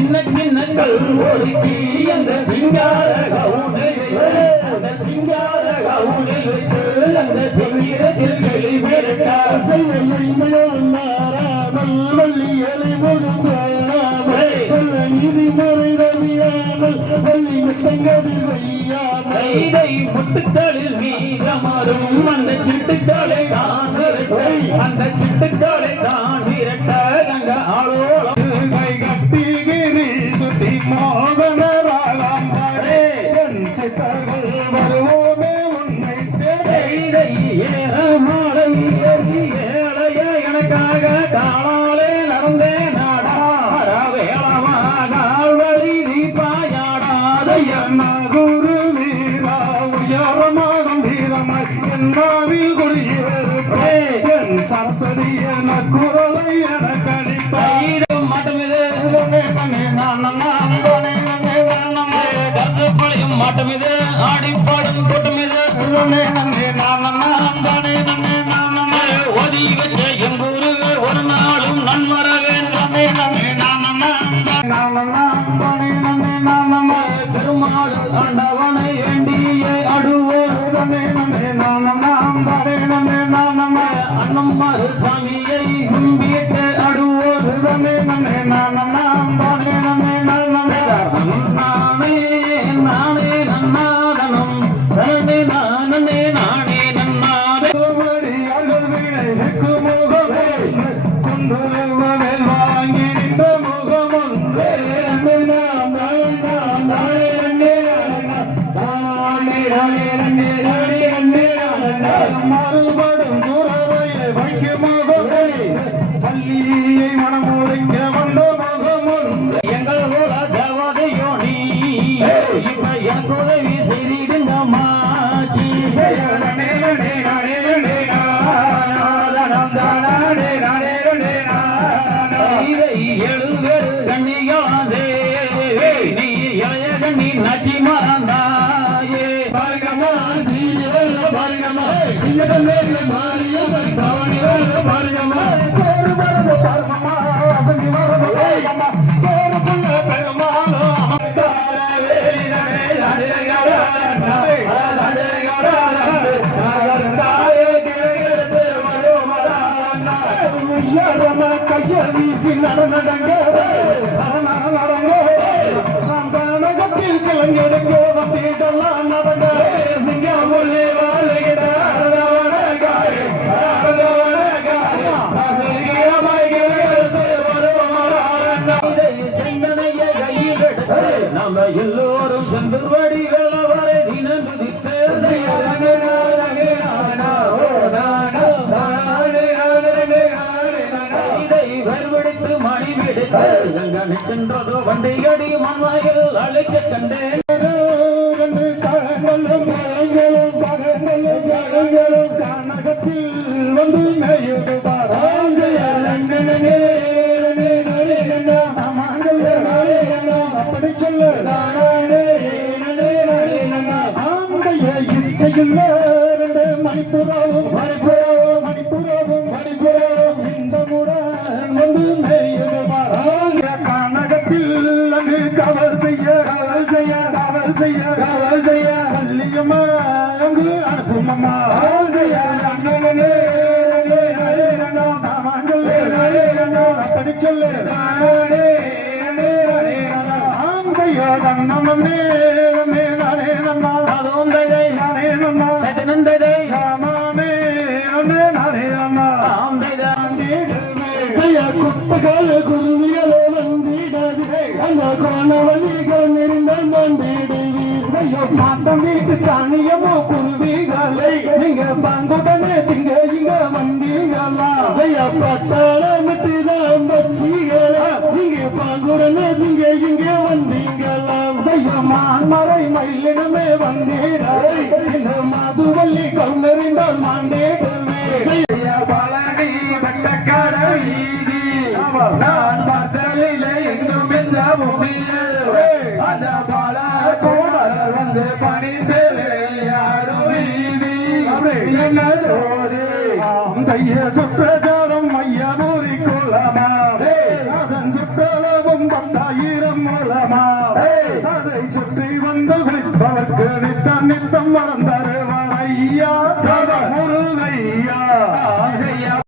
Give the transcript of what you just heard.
சின்ன சின்னங்கள் ஒதுக்கி அந்த சிங்கார கவுனில் வைத்து அந்த செங்கீரத்தில் கிளி விரட்டார் முட்டுக்களில் மீதமாறும் அந்த சிட்டுக்களை தான் அந்த சிட்டுக்களை தான் விரட்ட அங்க ஆளோளம் கை கட்டி கிரி சுத்தி மோகன ராகம் சித்தர்கள் வருவோமே உன்னை ஏழை ஏழைய எனக்காக காலாலே நடந்தே நாடா வேளமாக வழி தீபாயாடாதைய குரு வீரா உயரமாகும் வீரமாய் என்னாவில் குடியேறும் சரஸ்வதிய குரலை என கடிப்பாயிடும் மாட்டமிது கசப்பளையும் மாட்டமிது ஆடிப்பாடும் கூட்டமிது ஒதி வச்ச எங்கூரு ஒரு நாளும் நன்மரவேன் பெருமாள் ஆண்டவனை வேண்டிய அடுவோர் அண்ணம்மாறு சாமியை கும்பிட்ட அடுவோர் நானே நானே நன்னாதனம் நானே நானே நானே நன்னாதே வாங்கி நின்ற முகமும் மறுபடும் சூறவையை வைக்குமாக பள்ளியை மனமுறைக்க வந்த முகமும் எங்கள் போல தேவதையோனி இப்ப எனக்கு உதவி செய்திடுங்க மாச்சி எழுவேறு கண்ணியாதே நீ இளைய கண்ணி நச்சி மறந்தாயே பார்கமா சீவல்ல பார்கமா சின்னதல்ல மாரியம்மன் பவனிவல்ல பார்கமா கோரு மரத பார்கமா வசந்தி மரத பார்கமா கோரு புள்ள பெருமாளோ அமர்த்தார வேலி நமே லடகடா லடகடா லடகடா திரகடே மரோமரா முயரம கைய வீசி நடனடங்க நடனடங்க நாம் கனகத்தில் கலங்கெடுக்க வந்திடலாம் நடங்க சிங்கம் உள்ளே வாழுகிற நம்ம எல்லோரும் செந்தர்வடி வேளவரை தினம் துதித்து வருவடித்து மணி விடுத்து சென்றதோ வண்டியடி மண்மையில் அழைக்க கண்டேன் கனகத்தில் வந்து மேயுடுவார் அப்படி சொல்ல மணிப்புறாவும் மணிப்புறாவும் மணிப்புறாவும் மணிப்புறாவும் இந்த முடன் வந்து மேயுடுவார் கனகத்தில் அங்கு கவல் செய்ய கவல் செய்ய கவல் செய்ய கவல் செய்ய வள்ளியம்மா அங்கு அனுப்புமம்மா அப்படி சொல்லு குப்பகால குருவிகளோ வந்திடாது அந்த கோணவழிகள் நெருங்கள் வந்திடுவீர் மாட்டம் வீட்டு தானியமோ குருவிகளை நீங்க பங்குடனே திங்க இங்க வந்தீங்களா பட்டாளமிட்டு தான் வச்சீங்களா நீங்க பங்குடனே திங்க இங்க வந்தீங்களா மான்மறை மயிலினமே வந்தீரா இந்த மதுவல்லி கவுனறிந்தால் மாண்டேடுமே பழனி பட்டக்காட வீதி நான் பார்த்தலிலே எங்கும் இந்த பூமியில் அந்த பல கோணர் வந்து பணிந்து யாரும் வீதி என்னதோது கைய சுற்றஜாலம் மையனூரி கொள்ளமா அதன் சுற்றளவும் 10,000 தீபம் மூலமா அதை சுற்றி வந்து குளிப்பவர்க்கு நித்தம் நித்தம் மறந்தாரு ஐயா